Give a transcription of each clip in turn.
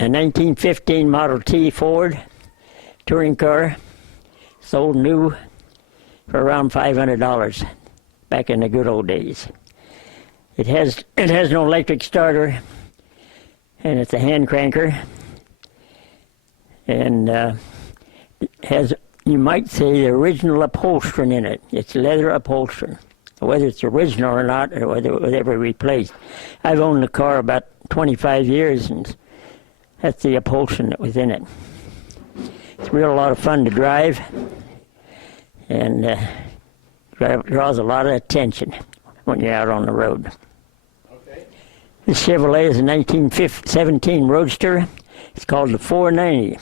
a 1915 Model T Ford touring car, sold new for around $500 back in the good old days. It has no electric starter, and it's a hand cranker, and it has, you might say, the original upholstery in it. It's leather upholstery. Whether it's original or not, or whether it was ever replaced. I've owned the car about 25 years, and that's the upholstery that was in it. It's a lot of fun to drive, and draws a lot of attention when you're out on the road. Okay. This Chevrolet is a 1917 Roadster. It's called the 490.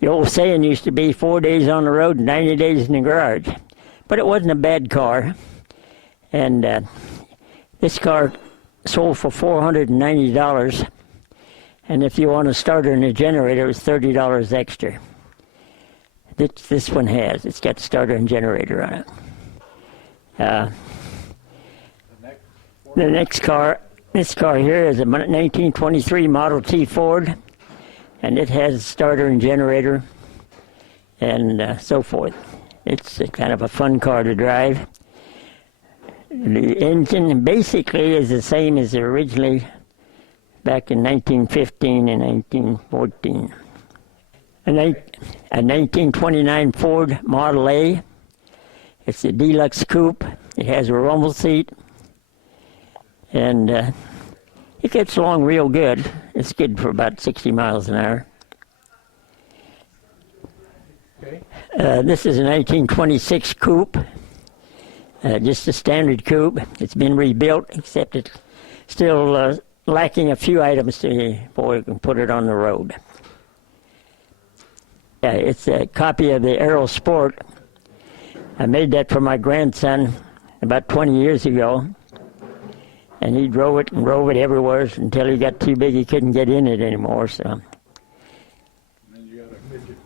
The old saying used to be 4 days on the road and 90 days in the garage. But it wasn't a bad car. And this car sold for $490. And if you want a starter and a generator, it was $30 extra. This one has. It's got starter and generator on it. The next car, this car here is a 1923 Model T Ford. And it has starter and generator and so forth. It's kind of a fun car to drive. The engine basically is the same as originally back in 1915 and 1914. A 1929 Ford Model A. It's a deluxe coupe. It has a rumble seat. And it gets along real good. It's good for about 60 miles an hour. Okay. This is a 1926 coupe, just a standard coupe. It's been rebuilt, except it's still lacking a few items before you can put it on the road. It's a copy of the Aero Sport. I made that for my grandson about 20 years ago. And he drove it and drove it everywhere until he got too big he couldn't get in it anymore. So. And then you got a midget.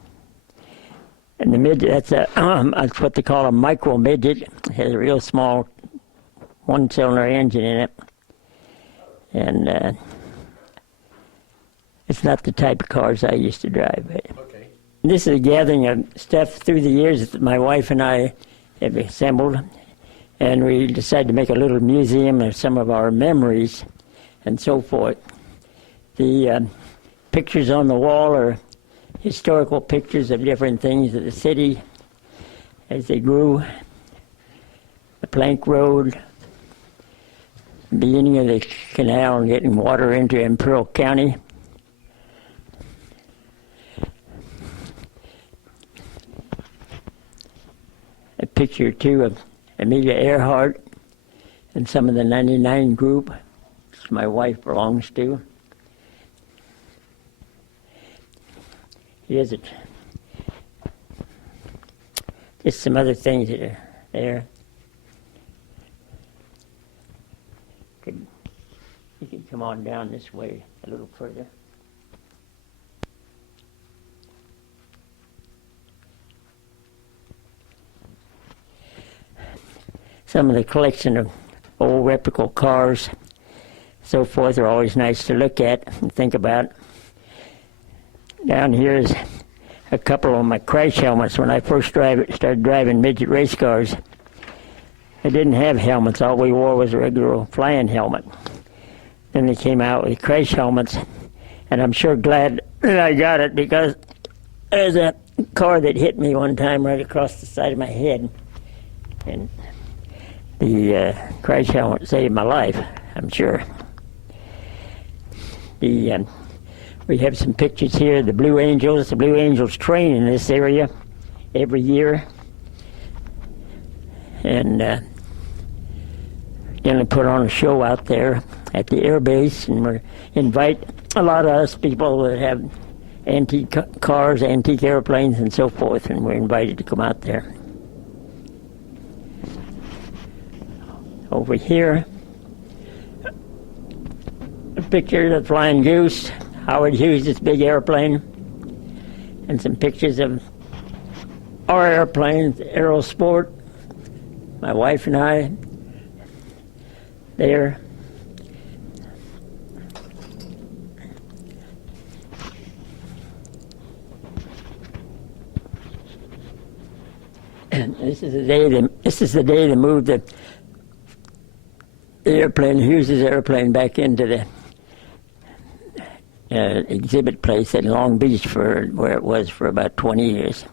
And the midget, that's what they call a micro midget. It has a real small one-cylinder engine in it. And it's not the type of cars I used to drive. Okay. This is a gathering of stuff through the years that my wife and I have assembled. And we decided to make a little museum of some of our memories and so forth. The pictures on the wall are historical pictures of different things of the city as they grew. The plank road, the beginning of the canal and getting water into Imperial County. A picture or two of Amelia Earhart and some of the 99 group, which my wife belongs to. Here's it. Just some other things that are there. You could come on down this way a little further. Some of the collection of old replica cars, so forth, are always nice to look at and think about. Down here is a couple of my crash helmets. When I first started driving midget race cars, I didn't have helmets. All we wore was a regular flying helmet. Then they came out with crash helmets, and I'm sure glad that I got it, because there's a car that hit me one time right across the side of my head. And the crash helmet saved my life, I'm sure. We have some pictures here of the Blue Angels. The Blue Angels train in this area every year. And generally put on a show out there at the air base, and we invite a lot of us people that have antique cars, antique airplanes, and so forth, and we're invited to come out there. Over here, a picture of the Flying Goose, Howard Hughes' big airplane, and some pictures of our airplanes, the Aero Sport, my wife and I, there. This is the day they moved the airplane, Hughes' airplane, back into the exhibit place at Long Beach where it was for about 20 years.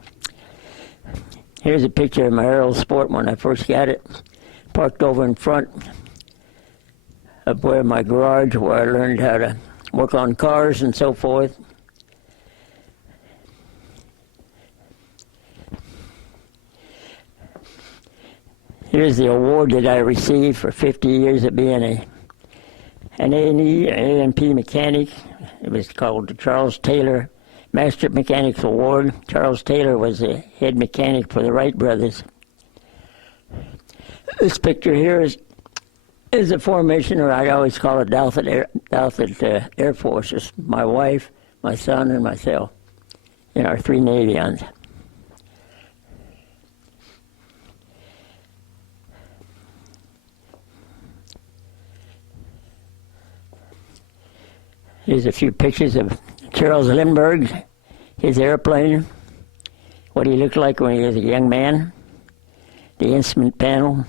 Here's a picture of my Aero Sport when I first got it, parked over in front of where my garage, where I learned how to work on cars and so forth. Here's the award that I received for 50 years of being an A&E, A&P mechanic. It was called the Charles Taylor Master Mechanics Award. Charles Taylor was the head mechanic for the Wright brothers. This picture here is a formation, or I always call it Douthitt Air Force. It's my wife, my son, and myself in our 3 Navions. Here's a few pictures of Charles Lindbergh, his airplane, what he looked like when he was a young man, the instrument panel.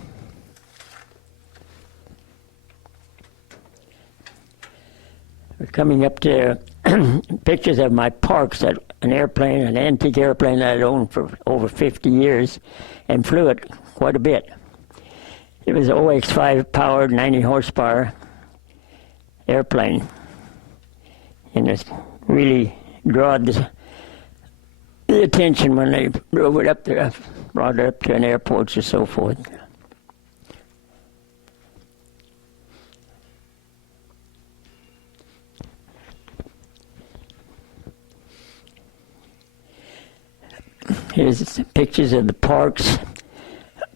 We're coming up to pictures of my parks at an airplane, an antique airplane that I'd owned for over 50 years and flew it quite a bit. It was an OX-5 powered 90 horsepower airplane. And it really drawed the attention when they drove it up there, brought it up to an airport and so forth. Here's pictures of the Parks.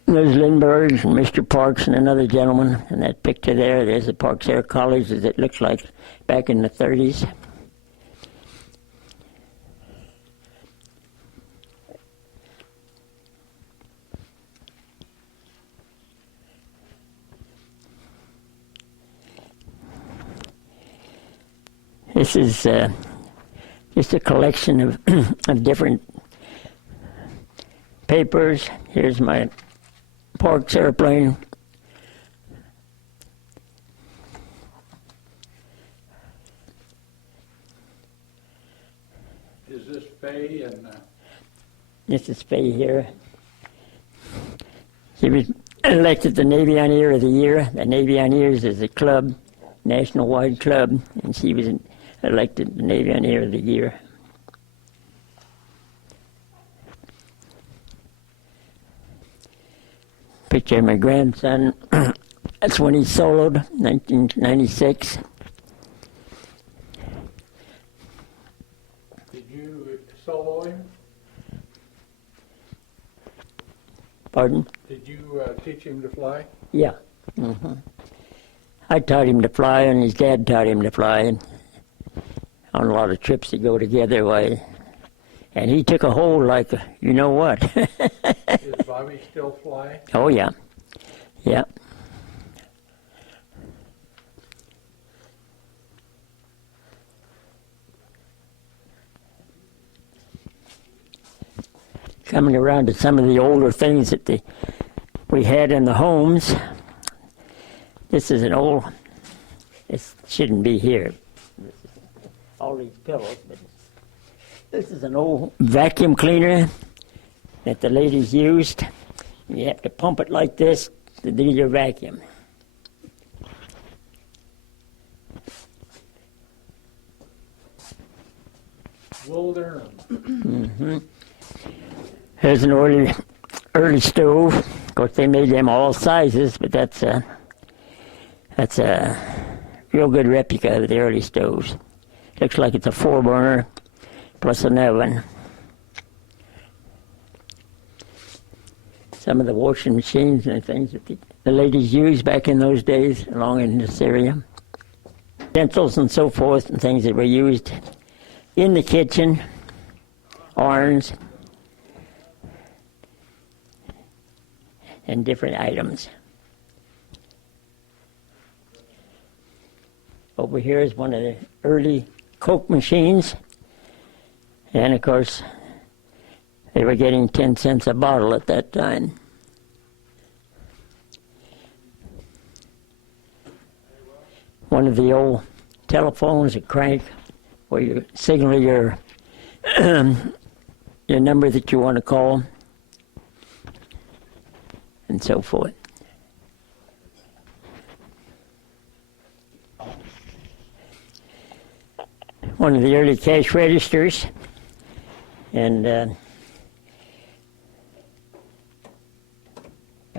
There's Lindbergh and Mr. Parks and another gentleman. In that picture there's the Parks Air College as it looks like back in the 30s. This is just a collection of different papers. Here's my Parks airplane. Is this Faye and? This is Faye here. She was elected the Navioneer of the Year. The Navioneers is a club, national-wide club, and she was elected the Navioneer of the Year. Picture of my grandson. That's when he soloed, 1996. Did you solo him? Pardon? Did you teach him to fly? Yeah. Mm-hmm. I taught him to fly, and his dad taught him to fly. On a lot of trips to go together, and he took a hold like you know what. Is Bobby still flying? Oh yeah, yeah. Coming around to some of the older things that we had in the homes. This is an old. It shouldn't be here. All these pillows, but this is an old vacuum cleaner that the ladies used. You have to pump it like this to do your vacuum. Will Durham. Mm-hmm. Here's an early stove. Of course, they made them all sizes, but that's a real good replica of the early stoves. Looks like it's a 4-burner plus an oven. Some of the washing machines and things that the ladies used back in those days along in this area. Utensils and so forth and things that were used in the kitchen, irons, and different items. Over here is one of the early Coke machines, and of course They were getting 10 cents a bottle at that time. One of the old telephones, a crank, where you signal your your number that you want to call, and so forth. One of the early cash registers, and I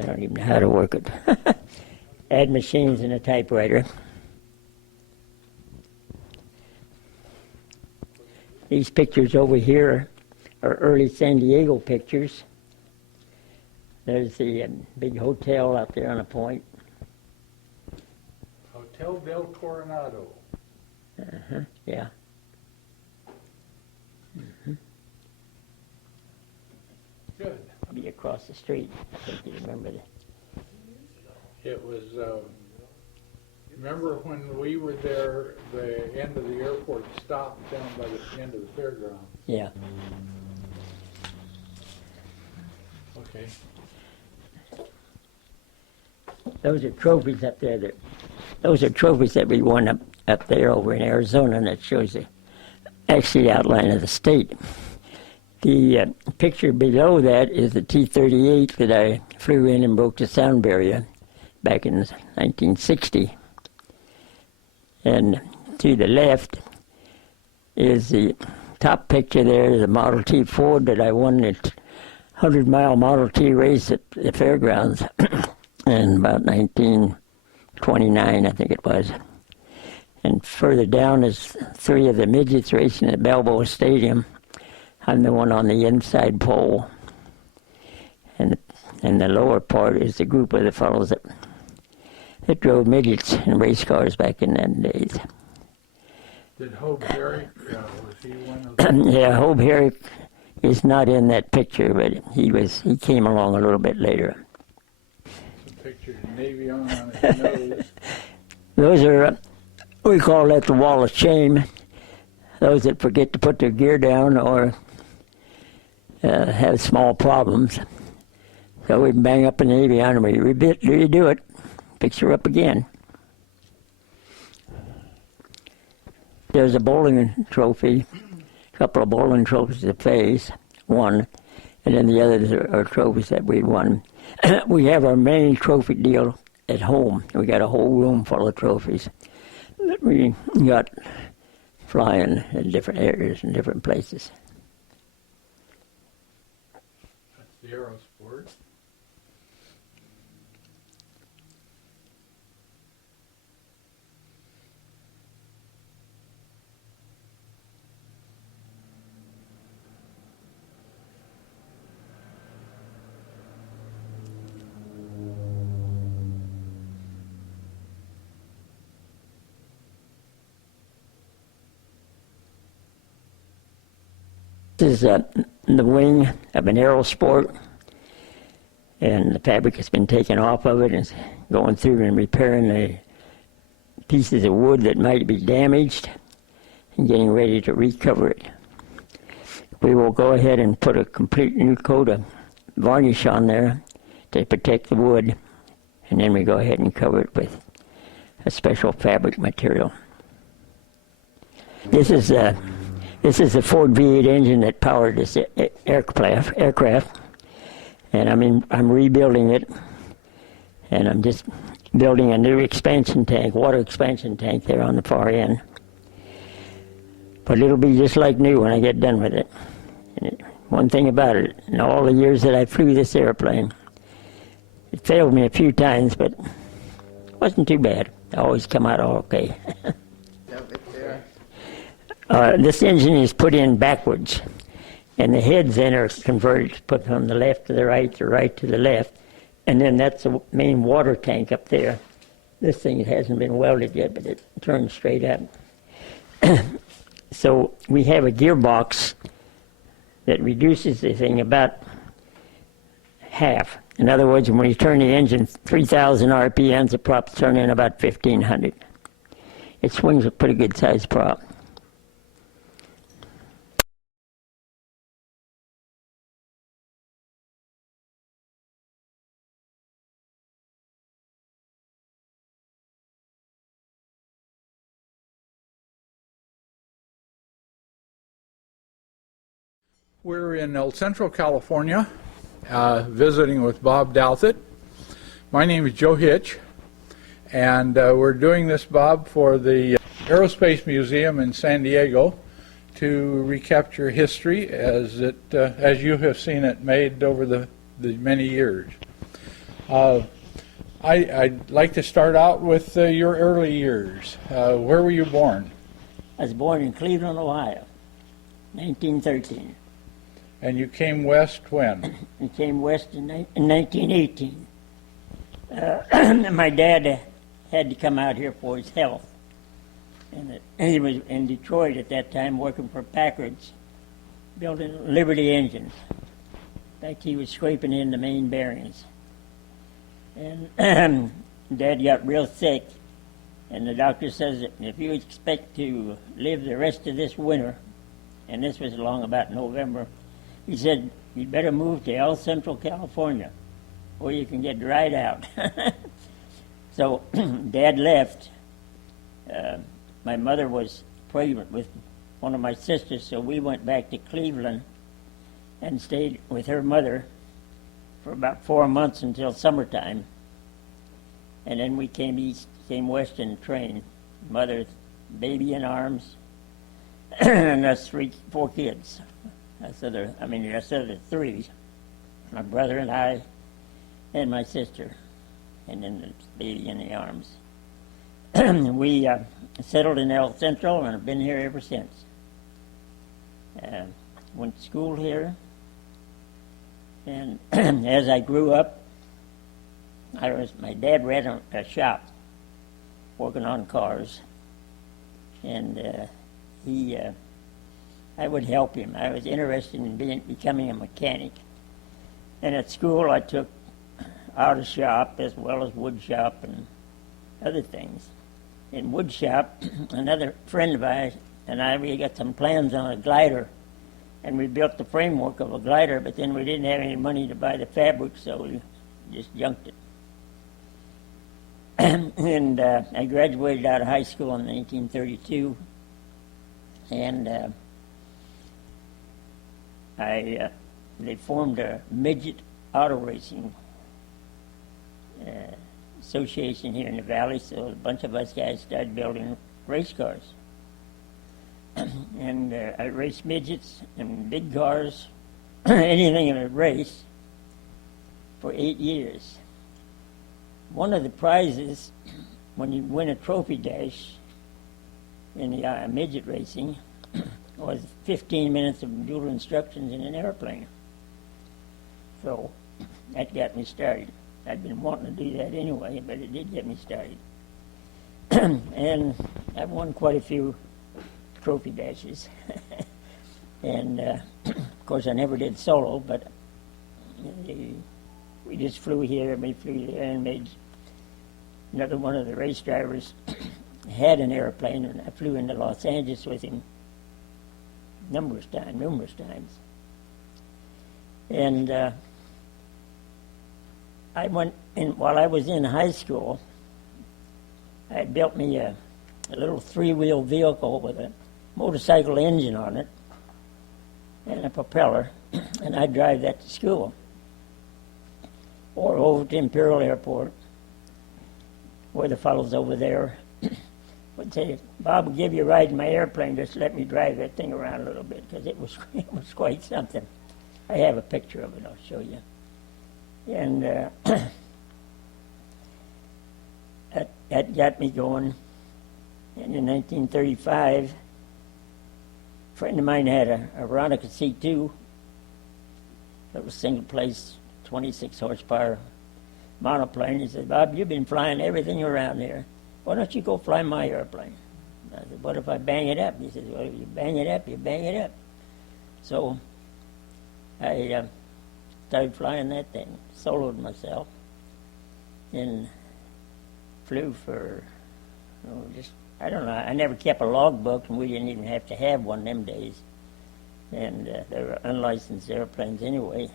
don't even know how to work it. Add machines and a typewriter. These pictures over here are early San Diego pictures. There's the big hotel out there on a point. Hotel del Coronado. Yeah. Good. Be across the street. I think you remember that. It was, remember when we were there, the end of the airport stopped down by the end of the fairground? Yeah. Okay. Those are trophies up there. Those are trophies that we won up there over in Arizona, and that shows the actually outline of the state. The picture below that is the T-38 that I flew in and broke the sound barrier back in 1960. And to the left is the top picture there, the Model T Ford that I won the 100-mile Model T race at the fairgrounds in about 1929, I think it was. And further down is three of the midgets racing at Balboa Stadium. I'm the one on the inside pole. And the lower part is the group of the fellows that drove midgets in race cars back in them days. Did Hope Herrick, was he one of them? Yeah, Hope Herrick is not in that picture, but he came along a little bit later. Some pictures of Navion on his nose. Those are, we call that the wall of shame. Those that forget to put their gear down or have small problems. So we bang up an Navion and we redo it, fix her up again. There's a bowling trophy, a couple of bowling trophies to face, one, and then the others are trophies that we won. We have our main trophy deal at home. We got a whole room full of trophies that we got flying in different areas and different places. That's the Aerosport. This is the wing of an Aerosport, and the fabric has been taken off of it and it's going through and repairing the pieces of wood that might be damaged and getting ready to recover it. We will go ahead and put a complete new coat of varnish on there to protect the wood, and then we go ahead and cover it with a special fabric material. This is the Ford V8 engine that powered this aircraft, and I'm rebuilding it, and I'm just building a new expansion tank, water expansion tank there on the far end. But it'll be just like new when I get done with it. One thing about it, in all the years that I flew this airplane, it failed me a few times, but it wasn't too bad. I always come out all okay. This engine is put in backwards, and the heads then are converted, put from the left to the right to the left, and then that's the main water tank up there. This thing hasn't been welded yet, but it turns straight up. So we have a gearbox that reduces the thing about half. In other words, when you turn the engine 3,000 RPMs, the props turn in about 1,500. It swings a pretty good sized prop. We're in El Centro, California, visiting with Bob Douthitt. My name is Joe Hitch, and we're doing this, Bob, for the Aerospace Museum in San Diego to recapture history as you have seen it made over the many years. I'd like to start out with your early years. Where were you born? I was born in Cleveland, Ohio, 1913. And you came west when? I came west in 1918. My dad had to come out here for his health. And he was in Detroit at that time working for Packard's, building Liberty engines. In fact, he was scraping in the main bearings. And Dad got real sick, and the doctor says that if you expect to live the rest of this winter, and this was along about November, he said, you'd better move to El Centro, California, or you can get dried out. So Dad left. My mother was pregnant with one of my sisters, so we went back to Cleveland and stayed with her mother for about 4 months until summertime. And then we came east, came west in the train. Mother, baby in arms, and us 4 kids. Us other 3, my brother and I, and my sister, and then the baby in the arms. We settled in El Centro and have been here ever since. Went to school here, and as I grew up, my dad ran a shop working on cars, and I would help him. I was interested in becoming a mechanic. And at school, I took auto shop as well as wood shop and other things. In wood shop, another friend of ours and we got some plans on a glider, and we built the framework of a glider, but then we didn't have any money to buy the fabric, so we just junked it. And I graduated out of high school in 1932, and they formed a midget auto racing association here in the valley, so a bunch of us guys started building race cars. And I raced midgets and big cars, anything in a race, for 8 years. One of the prizes, when you win a trophy dash in the midget racing, was 15 minutes of dual instructions in an airplane. So that got me started. I'd been wanting to do that anyway, but it did get me started. And I've won quite a few trophy dashes. And of course I never did solo, but we just flew here and we flew there, and made another one of the race drivers had an airplane, and I flew into Los Angeles with him numerous times. And I went in, while I was in high school, I built me a little 3-wheel vehicle with a motorcycle engine on it and a propeller, and I'd drive that to school or over to Imperial Airport, where the fellows over there would say, Bob, will give you a ride in my airplane, just let me drive that thing around a little bit, because it was quite something. I have a picture of it, I'll show you. And that got me going. And in 1935, a friend of mine had a Veronica C2, that was single-place, 26 horsepower monoplane. He said, Bob, you've been flying everything around here. Why don't you go fly my airplane? I said, what if I bang it up? He said, well, if you bang it up, you bang it up. So I started flying that thing, soloed myself, and flew for, I don't know, I never kept a logbook, and we didn't even have to have one them days. And they were unlicensed airplanes anyway.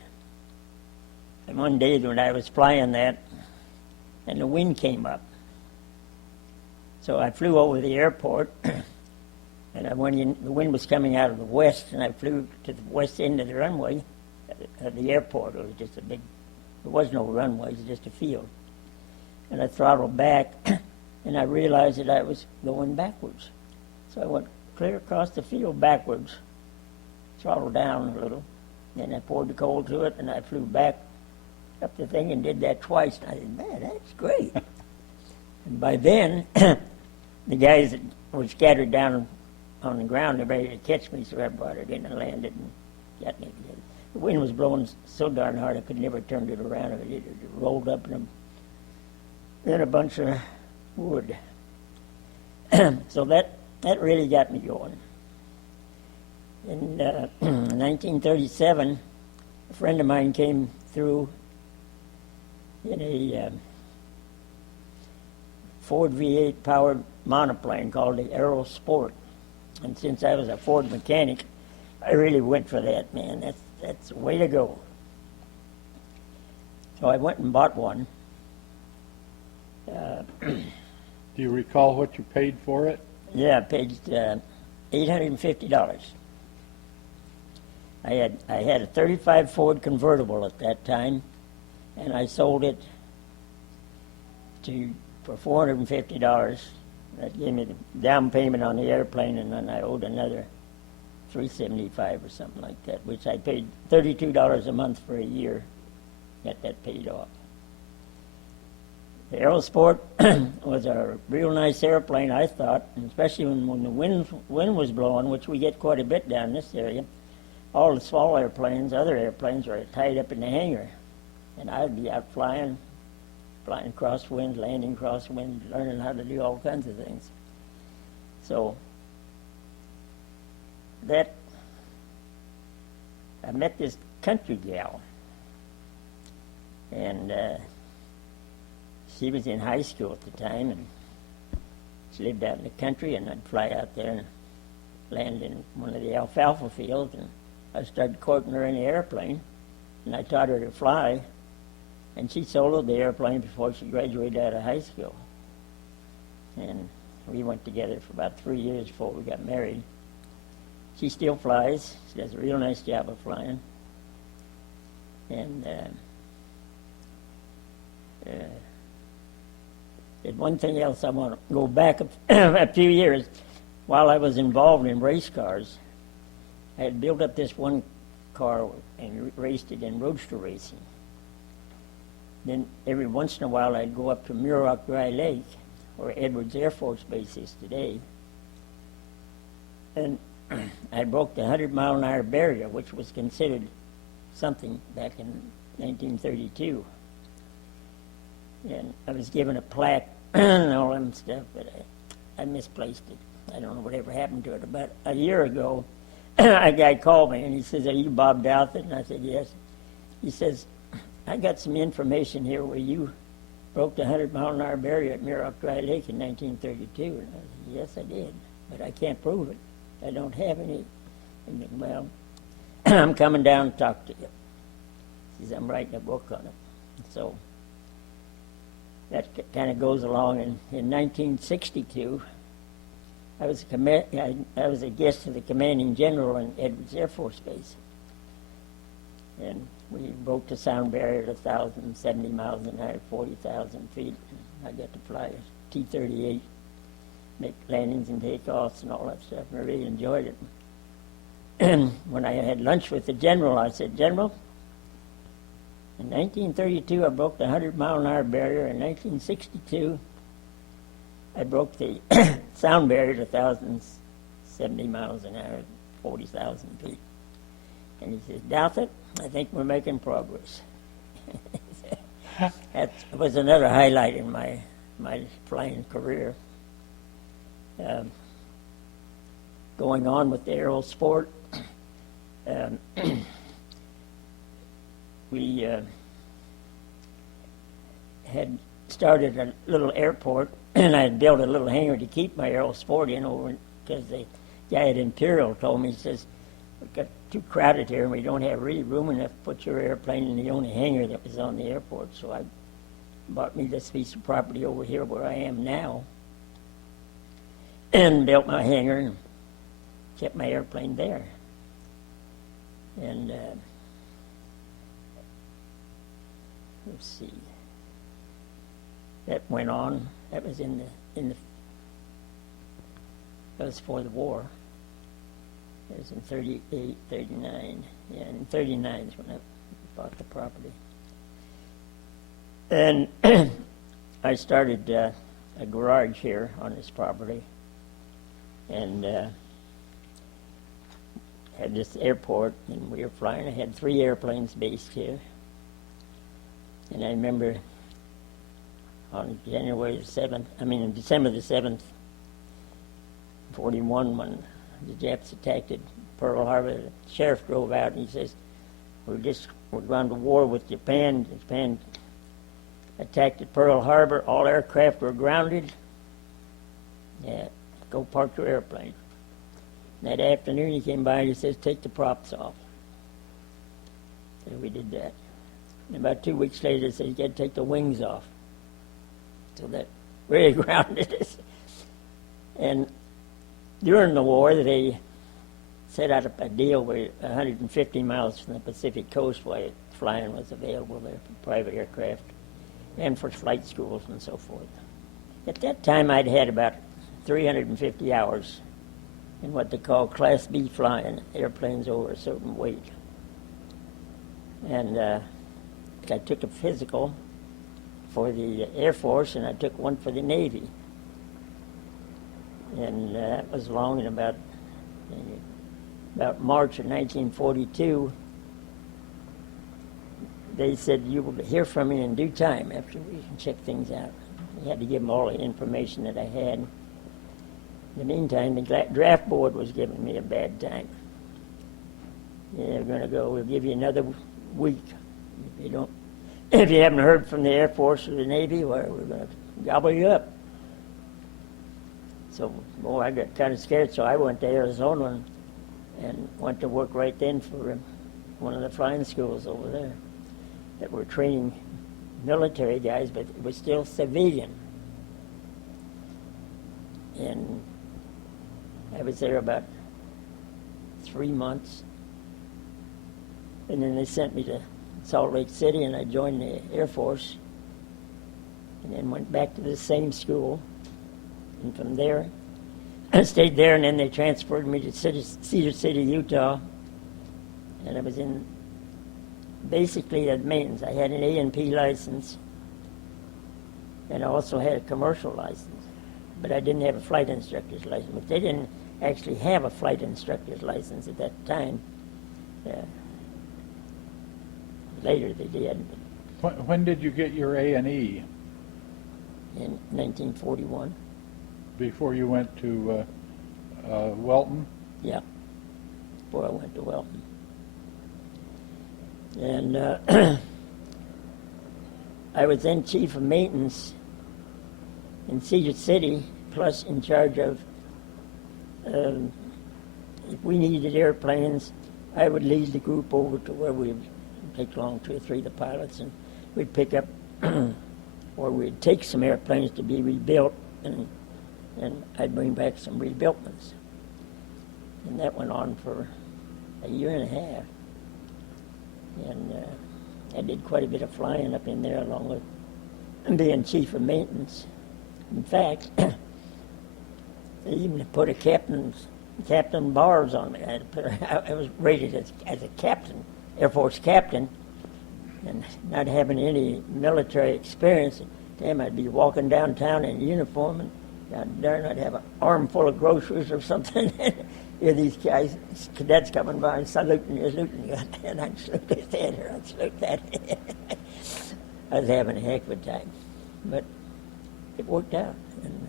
And one day when I was flying that, and the wind came up. So I flew over the airport, And I went in, the wind was coming out of the west, and I flew to the west end of the runway at the airport. It was just a big, there was no runway, it was just a field. And I throttled back, and I realized that I was going backwards. So I went clear across the field backwards, throttled down a little, then I poured the coal to it, and I flew back up the thing and did that twice. And I said, man, that's great. And by then, the guys that were scattered down on the ground, they're ready to catch me, so I brought it in and landed and got me together. The wind was blowing so darn hard I could never turn it around. It rolled up in a bunch of wood. So that really got me going. In 1937, a friend of mine came through in a Ford V8 powered monoplane called the Aero Sport. And since I was a Ford mechanic, I really went for that, man. That's the way to go. So I went and bought one. Do you recall what you paid for it? Yeah, I paid $850. I had a 35 Ford convertible at that time, and I sold it for $450. That gave me the down payment on the airplane, and then I owed another $375 or something like that, which I paid $32 a month for a year. Got that paid off. The Aerosport was a real nice airplane, I thought, and especially when the wind was blowing, which we get quite a bit down this area. All the small airplanes, other airplanes, were tied up in the hangar, and I'd be out flying crosswind, landing crosswind, learning how to do all kinds of things. So I met this country gal, and she was in high school at the time, and she lived out in the country, and I'd fly out there and land in one of the alfalfa fields, and I started courting her in the airplane, and I taught her to fly, and she soloed the airplane before she graduated out of high school. And we went together for about 3 years before we got married. She still flies. She does a real nice job of flying. And one thing else, I want to go back a few years. While I was involved in race cars, I had built up this one car and raced it in roadster racing. Then every once in a while I'd go up to Muroc Dry Lake, where Edwards Air Force Base is today, and I broke the 100-mile-an-hour barrier, which was considered something back in 1932. And I was given a plaque and all that stuff, but I misplaced it. I don't know whatever happened to it. About a year ago, a guy called me, and he says, "Are you Bob Douthitt?" And I said, "Yes." He says, "I got some information here where you broke the 100-mile-an-hour barrier at Muroc Dry Lake in 1932. And I said, "Yes, I did, but I can't prove it. I don't have any." And said, "Well, I'm coming down to talk to you." He says, "I'm writing a book on it." So that kind of goes along. In 1962, I was a guest of the commanding general in Edwards Air Force Base. And we broke the sound barrier at 1,070 miles an hour, 40,000 feet. I got to fly a T-38, make landings and takeoffs and all that stuff, and I really enjoyed it. And when I had lunch with the general, I said, "General, in 1932 I broke the 100-mile-an-hour barrier. In 1962 I broke the sound barrier at 1,070 miles an hour, 40,000 feet." And he says, "Douthitt, I think we're making progress." That was another highlight in my flying career. Going on with the Aero Sport, we had started a little airport, and I had built a little hangar to keep my Aero Sport in over, because the guy at Imperial told me, he says, "We've got too crowded here, and we don't have really room enough to put your airplane in the only hangar that was on the airport." So I bought me this piece of property over here where I am now, and built my hangar, and kept my airplane there. And let's see, that went on. That was that was for the war. It was in 38, 39. Yeah, in 39 is when I bought the property. And I started a garage here on this property, and had this airport, and we were flying. I had 3 airplanes based here. And I remember on December the 7th, 41, when the Japs attacked at Pearl Harbor, the sheriff drove out and he says, we're going to war with Japan. Japan attacked at Pearl Harbor. All aircraft were grounded. Yeah, go park your airplane. And that afternoon he came by and he says, take the props off. So we did that. And about 2 weeks later he said, you got to take the wings off. So that really grounded us. And during the war, they set out a deal where 150 miles from the Pacific coast where flying was available there for private aircraft and for flight schools and so forth. At that time, I'd had about 350 hours in what they call Class B flying, airplanes over a certain weight. And I took a physical for the Air Force, and I took one for the Navy. And that was along in about March of 1942. They said, you will hear from me in due time after we check things out. I had to give them all the information that I had. In the meantime, the draft board was giving me a bad time. Yeah, we're going to go, we'll give you another week. If you haven't heard from the Air Force or the Navy, well, we're going to gobble you up. So, boy, I got kind of scared, so I went to Arizona and went to work right then for one of the flying schools over there that were training military guys, but it was still civilian. And I was there about 3 months. And then they sent me to Salt Lake City, and I joined the Air Force, and then went back to the same school. And from there, I stayed there, and then they transferred me to Cedar City, Utah. And I was in basically at maintenance. I had an A&P license, and I also had a commercial license. But I didn't have a flight instructor's license. But they didn't actually have a flight instructor's license at that time. Later they did. When did you get your A&E? In 1941. Before you went to Welton? Yeah, before I went to Welton. And I was then chief of maintenance in Cedar City, plus in charge of, if we needed airplanes, I would lead the group over to where we'd take along 2 or 3 of the pilots, and we'd pick up, or we'd take some airplanes to be rebuilt, and I'd bring back some rebuilt ones. And that went on for a year and a half. And I did quite a bit of flying up in there along with being chief of maintenance. In fact, they even put a captain bars on me. I was rated as a captain, Air Force captain, and not having any military experience. Damn, I'd be walking downtown in uniform, and down there I'd have an armful of groceries or something. Here these guys, cadets coming by and saluting you, and I'd salute this head or I'd salute that head. I was having a heck of a time. But it worked out, and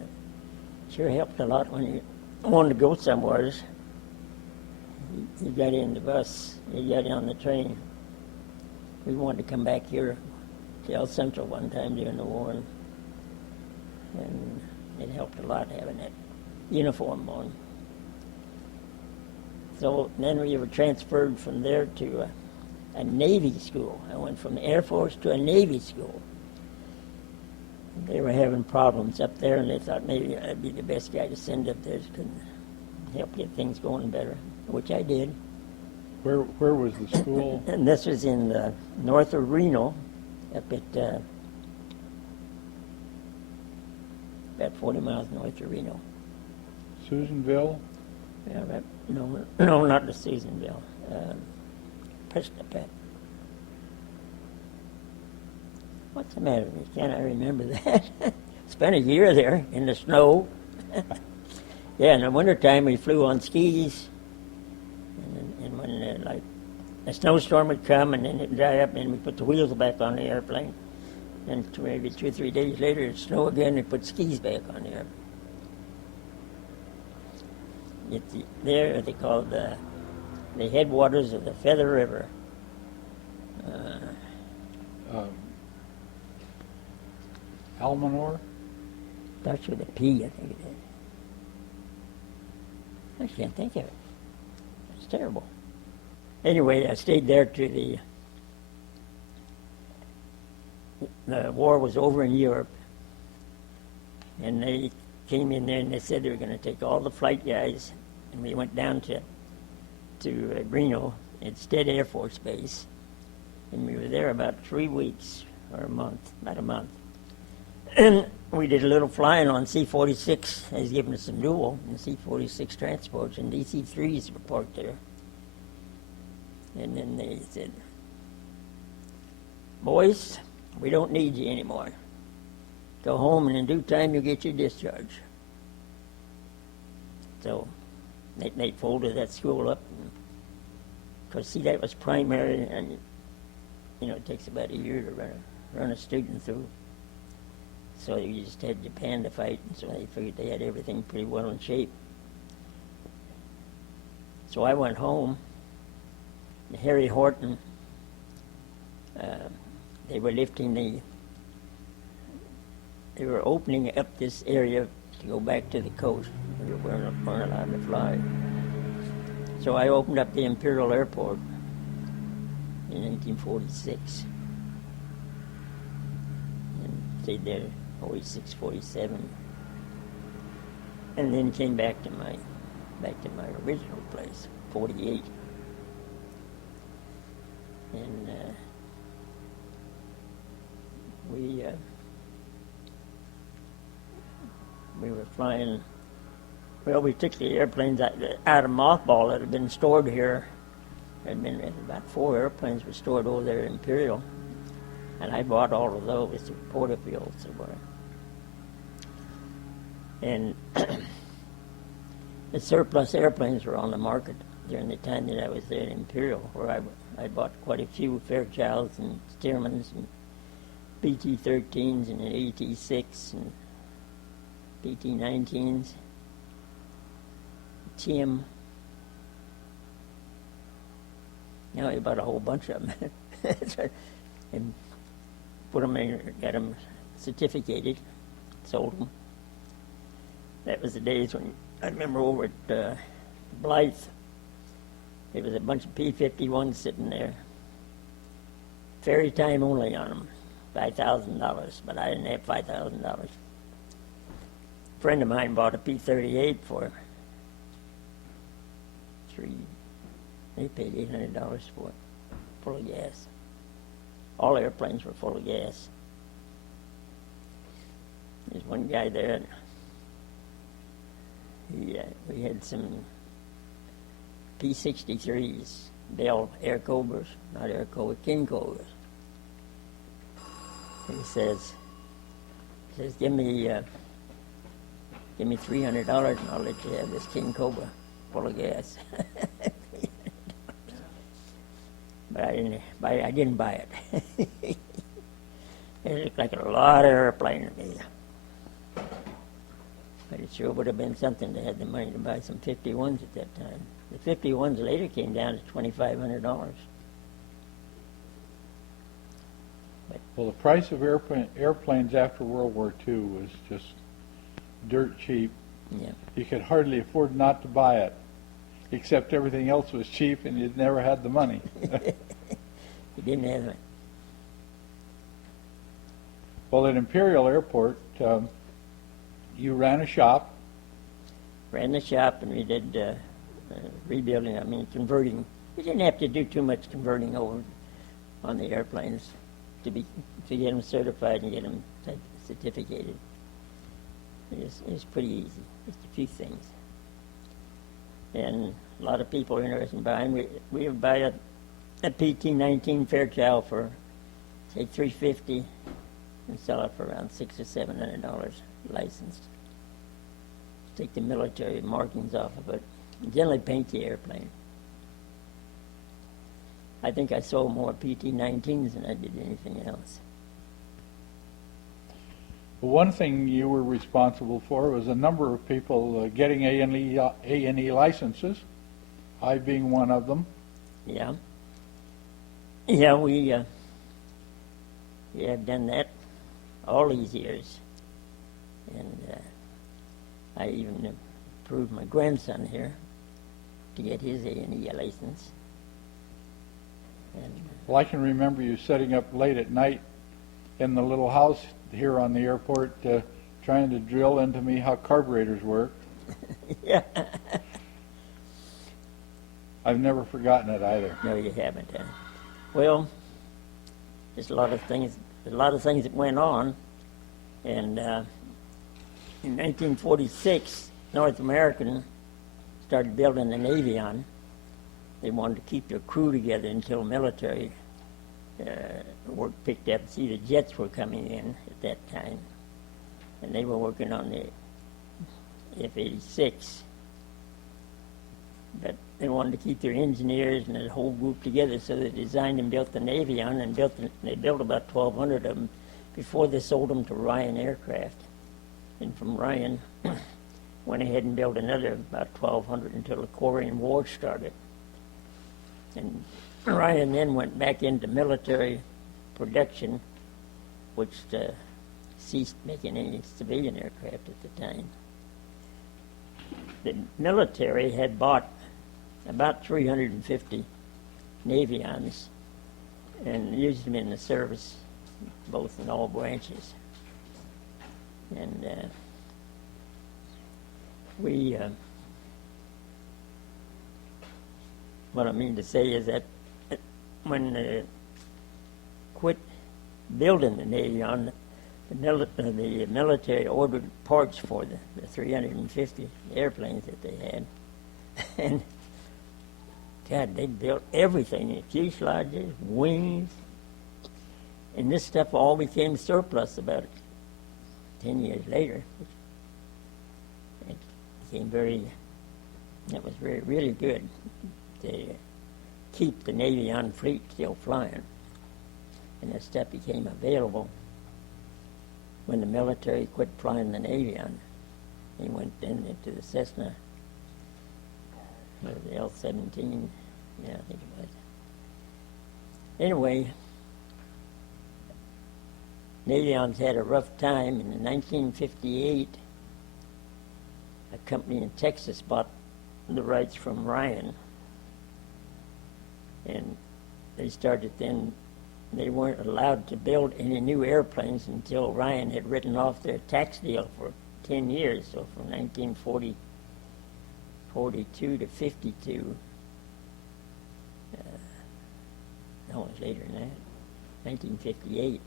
sure helped a lot when you wanted to go somewhere. You got in the bus, you got on the train. We wanted to come back here to El Centro one time during the war, and it helped a lot having that uniform on. So then we were transferred from there to a Navy school. I went from the Air Force to a Navy school. They were having problems up there, and they thought maybe I'd be the best guy to send up there. Couldn't help get things going better, which I did. Where was the school? And this was in north of Reno, up at about 40 miles north of Reno. Susanville? Yeah, no, not the Susanville. Prescott. What's the matter with me? Can't I remember that? Spent a year there in the snow. Yeah, in the wintertime we flew on skis. And when like a snowstorm would come and then it'd dry up and we put the wheels back on the airplane. And maybe 2 or 3 days later it'd snow again and we put skis back on the airplane. There they call the headwaters of the Feather River. Almanor? Starts with a P, I think it is. I can't think of it. It's terrible. Anyway, I stayed there to the war was over in Europe. And they came in there and they said they were going to take all the flight guys. And we went down to Reno at Stead Air Force Base. And we were there about 3 weeks or a month, about a month. And we did a little flying on C-46. They was giving us some dual and C-46 transports, and DC-3s were parked there. And then they said, "Boys, we don't need you anymore. Go home, and in due time you'll get your discharge." So they folded that school up. Because, see, that was primary, and, it takes about a year to run a student through. So you just had Japan to fight, and so they figured they had everything pretty well in shape. So I went home. Harry Horton, they were they were opening up this area to go back to the coast. We weren't allowed to fly. So I opened up the Imperial Airport in 1946 and stayed there 46, 47, and then came back to my original place, 48. And we were flying. Well, we took the airplanes out of mothball that had been stored here. About 4 airplanes were stored over there at Imperial, and I bought all of those at Porterfield somewhere. And the surplus airplanes were on the market during the time that I was there at Imperial, where I bought quite a few Fairchilds and Stearmans and PT-13s and AT-6 and PT-19s, Tim. I bought a whole bunch of them and put them in, got them certificated, sold them. That was the days when I remember over at Blythe. There was a bunch of P-51s sitting there. Ferry time only on them, $5,000, but I didn't have $5,000. A friend of mine bought a P-38 for they paid $800 for it, full of gas. All airplanes were full of gas. There's one guy there, we had some P-63s, Bell Air Cobras, not Air Cobras, King Cobras. He says, give me $300 and I'll let you have this King Cobra full of gas. But I didn't buy it. It looked like a lot of airplane to me. But it sure would have been something to have the money to buy some 51s at that time. The 51s later came down to $2,500. Well, the price of airplanes after World War II was just dirt cheap. Yeah. You could hardly afford not to buy it, except everything else was cheap and you'd never had the money. You didn't have it. Well, at Imperial Airport, you ran a shop. ran the shop, and we did rebuilding, converting. We didn't have to do too much converting over on the airplanes to get them certified and get them certificated. It was pretty easy, just a few things. And a lot of people are interested in buying. We would buy a PT-19 Fairchild for, say, $350 and sell it for around $600 or $700 licensed. Take the military markings off of it. Generally paint the airplane. I think I sold more PT-19s than I did anything else. One thing you were responsible for was a number of people getting A&E licenses, I being one of them. Yeah. Yeah, we have done that all these years. And I even approved my grandson here to get his A&E license. And, well, I can remember you sitting up late at night in the little house here on the airport trying to drill into me how carburetors work. yeah. I've never forgotten it either. No, you haven't. Well, there's a lot of things that went on, and in 1946, North American started building an Navion. They wanted to keep their crew together until military work picked up. See, the jets were coming in at that time, and they were working on the F-86. But they wanted to keep their engineers and the whole group together, so they designed and built the Navion, and they built about 1,200 of them before they sold them to Ryan Aircraft. And from Ryan, went ahead and built another about 1,200 until the Korean War started. And Ryan then went back into military production, which ceased making any civilian aircraft at the time. The military had bought about 350 Navions and used them in the service, both in all branches. And what I mean to say is that when they quit building the Navion, the military ordered parts for the 350 airplanes that they had. And God, they built everything, fuselages, wings, and this stuff all became surplus about 10 years later. It became that was really good to keep the Navion fleet still flying. And that stuff became available when the military quit flying the Navion. They went then into the Cessna, or the L-17, yeah, I think it was. Anyway, Navions had a rough time. In 1958, a company in Texas bought the rights from Ryan. And they started then, they weren't allowed to build any new airplanes until Ryan had written off their tax deal for 10 years. So from 1942 to 52, no, it was later than that, 1958,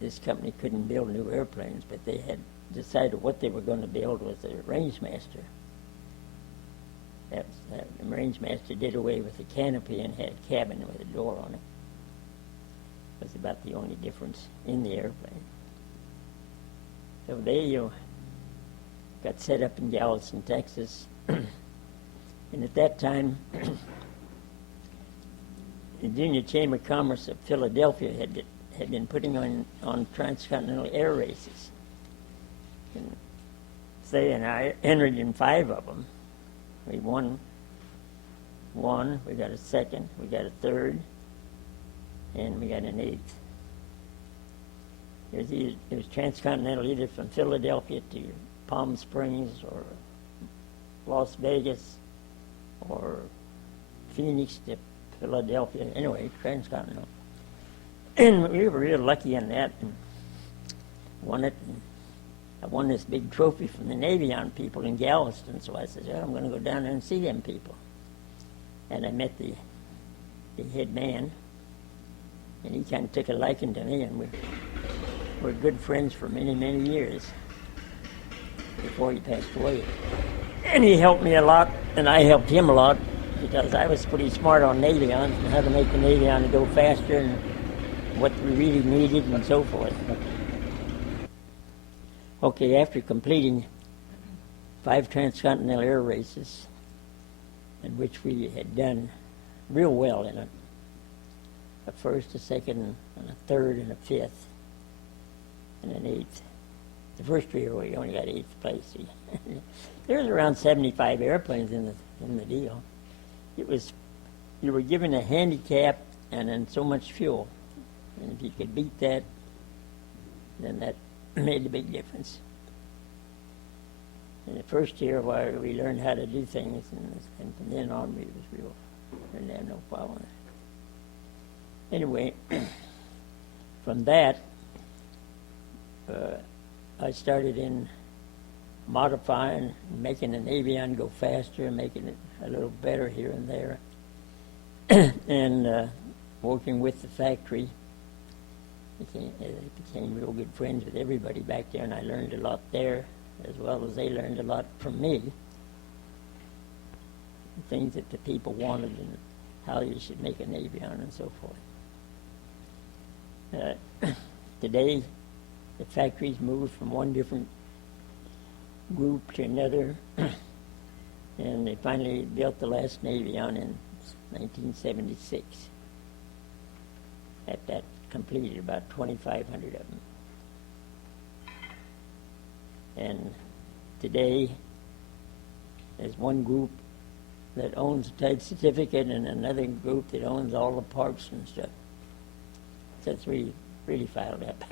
this company couldn't build new airplanes, but they had decided what they were going to build was a Rangemaster. The Rangemaster did away with the canopy and had a cabin with a door on it. It was about the only difference in the airplane. So they got set up in Galveston, Texas. And at that time, the Junior Chamber of Commerce of Philadelphia had been putting on transcontinental air races. And Say and I entered in 5 of them. We won one, we got a second, we got a third, and we got an 8th. It was transcontinental either from Philadelphia to Palm Springs or Las Vegas or Phoenix to Philadelphia. Anyway, transcontinental. And we were real lucky in that and won it. And I won this big trophy from the Navion people in Galveston, so I said, well, I'm going to go down there and see them people. And I met the head man, and he kind of took a liking to me, and we're good friends for many, many years before he passed away. And he helped me a lot, and I helped him a lot, because I was pretty smart on Navion and how to make the Navion go faster and what we really needed and so forth. Okay, after completing 5 transcontinental air races, in which we had done real well in it, a first, a second, and a third, and a fifth, and an eighth. The first year we only got 8th place. There was around 75 airplanes in the deal. It was, you were given a handicap and then so much fuel. And if you could beat that, then that made a big difference. In the first year, we learned how to do things, and from then on, we was real. Didn't have no problem. Anyway, from that, I started in modifying, making the Navion go faster, and making it a little better here and there, and working with the factory. Became real good friends with everybody back there, and I learned a lot there, as well as they learned a lot from me. Things that the people wanted and how you should make a Navion and so forth. Today, the factory's moved from one different group to another, and they finally built the last Navion in 1976. At that completed about 2,500 of them. And today, there's one group that owns the type certificate and another group that owns all the parts and stuff. So it's really, really filed up.